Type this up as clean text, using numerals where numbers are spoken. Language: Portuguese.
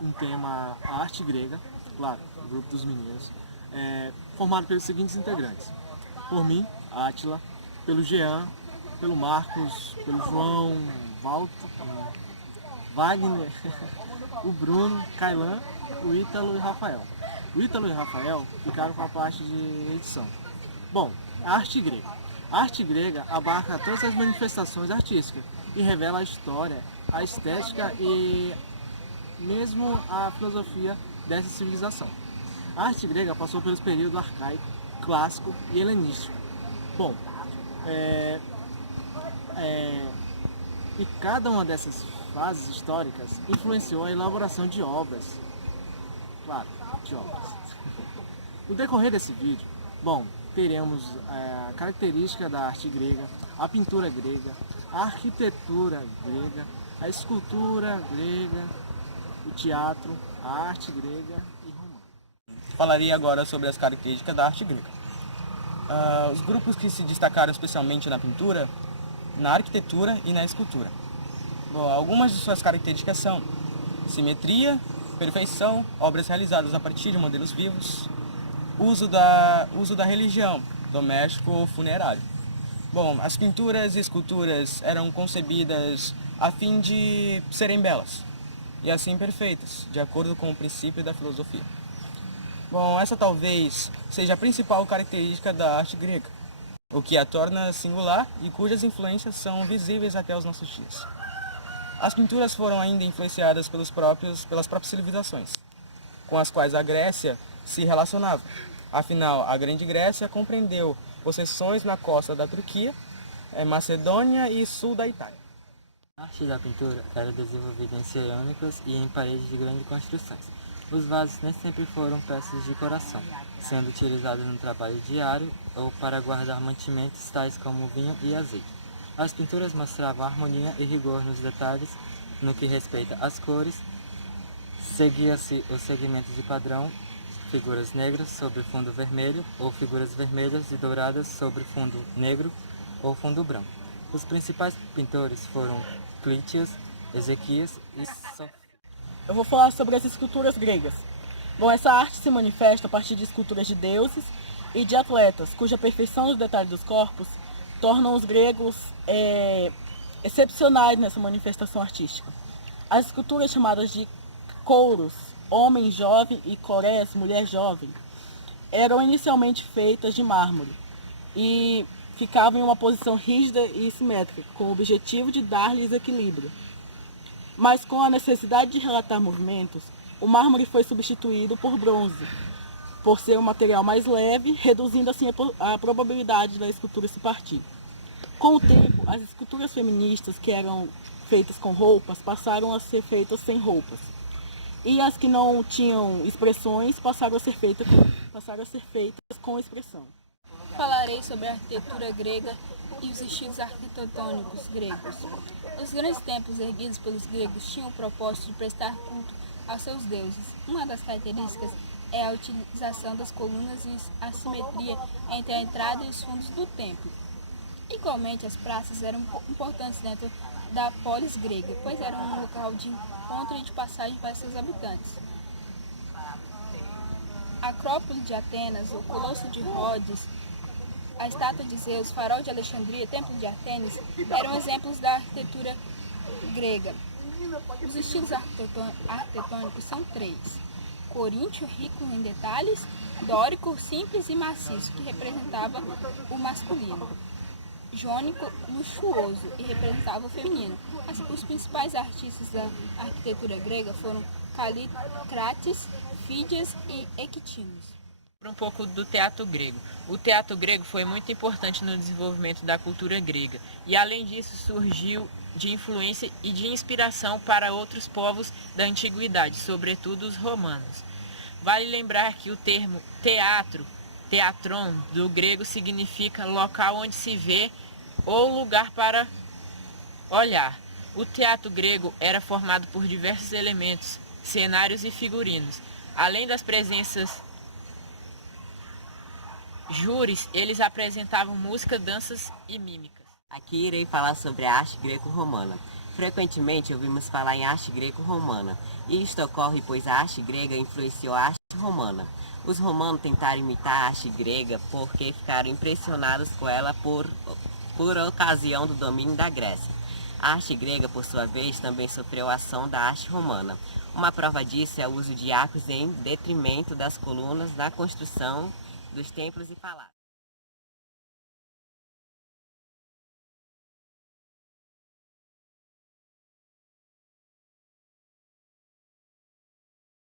um tema a arte grega, claro, o grupo dos meninos, formado pelos seguintes integrantes. Por mim, Átila, pelo Jean, pelo Marcos, pelo João, Walter, Wagner, o Bruno, Kailan, o Ítalo e o Rafael. O Ítalo e o Rafael ficaram com a parte de edição. Bom, a arte grega. A arte grega abarca todas as manifestações artísticas e revela a história, a estética e mesmo a filosofia dessa civilização. A arte grega passou pelos períodos arcaico, clássico e helenístico. Bom, e cada uma dessas fases históricas influenciou a elaboração de obras. Claro, de obras. No decorrer desse vídeo, bom, teremos a característica da arte grega, a pintura grega, a arquitetura grega, a escultura grega, o teatro, a arte grega e romana. Falaria agora sobre as características da arte grega. Os grupos que se destacaram especialmente na pintura, na arquitetura e na escultura. Bom, algumas de suas características são simetria, perfeição, obras realizadas a partir de modelos vivos, uso da religião, doméstico ou funerário. Bom, as pinturas e esculturas eram concebidas a fim de serem belas e assim perfeitas, de acordo com o princípio da filosofia. Bom, essa talvez seja a principal característica da arte grega, o que a torna singular e cujas influências são visíveis até os nossos dias. As pinturas foram ainda influenciadas pelas próprias civilizações, com as quais a Grécia se relacionava. Afinal, a Grande Grécia compreendeu possessões na costa da Turquia, Macedônia e sul da Itália. A arte da pintura era desenvolvida em cerâmicas e em paredes de grandes construções. Os vasos nem sempre foram peças de decoração, sendo utilizados no trabalho diário ou para guardar mantimentos tais como vinho e azeite. As pinturas mostravam harmonia e rigor nos detalhes no que respeita às cores. Seguia-se os segmentos de padrão, figuras negras sobre fundo vermelho ou figuras vermelhas e douradas sobre fundo negro ou fundo branco. Os principais pintores foram Clítias, Ezequias e Sofia. Eu vou falar sobre as esculturas gregas. Bom, essa arte se manifesta a partir de esculturas de deuses e de atletas, cuja perfeição nos detalhes dos corpos tornam os gregos excepcionais nessa manifestação artística. As esculturas chamadas de couros, homem jovem, e corés, mulher jovem, eram inicialmente feitas de mármore e ficavam em uma posição rígida e simétrica, com o objetivo de dar-lhes equilíbrio. Mas com a necessidade de relatar movimentos, o mármore foi substituído por bronze, por ser um material mais leve, reduzindo assim a probabilidade da escultura se partir. Com o tempo, as esculturas feministas que eram feitas com roupas passaram a ser feitas sem roupas. E as que não tinham expressões passaram a ser feitas com expressão. Falarei sobre a arquitetura grega e os estilos arquitetônicos gregos. Os grandes templos erguidos pelos gregos tinham o propósito de prestar culto aos seus deuses. Uma das características é a utilização das colunas e a simetria entre a entrada e os fundos do templo. Igualmente, as praças eram importantes dentro da polis grega, pois eram um local de encontro e de passagem para seus habitantes. A Acrópole de Atenas, o Colosso de Rhodes, a estátua de Zeus, Farol de Alexandria, Templo de Artemis eram exemplos da arquitetura grega. Os estilos arquitetônicos são três: coríntio, rico em detalhes; dórico, simples e maciço, que representava o masculino; jônico, luxuoso, e representava o feminino. Os principais artistas da arquitetura grega foram Calícrates, Fídias e Equitinos. Um pouco do teatro grego. O teatro grego foi muito importante no desenvolvimento da cultura grega e, além disso, surgiu de influência e de inspiração para outros povos da antiguidade, sobretudo os romanos. Vale lembrar que o termo teatro, teatron, do grego significa local onde se vê ou lugar para olhar. O teatro grego era formado por diversos elementos, cenários e figurinos. Além das presenças júris, eles apresentavam música, danças e mímicas. Aqui irei falar sobre a arte greco-romana. Frequentemente ouvimos falar em arte greco-romana, e isto ocorre pois a arte grega influenciou a arte romana. Os romanos tentaram imitar a arte grega porque ficaram impressionados com ela por ocasião do domínio da Grécia. A arte grega, por sua vez, também sofreu a ação da arte romana. Uma prova disso é o uso de arcos em detrimento das colunas na construção dos templos e palácios.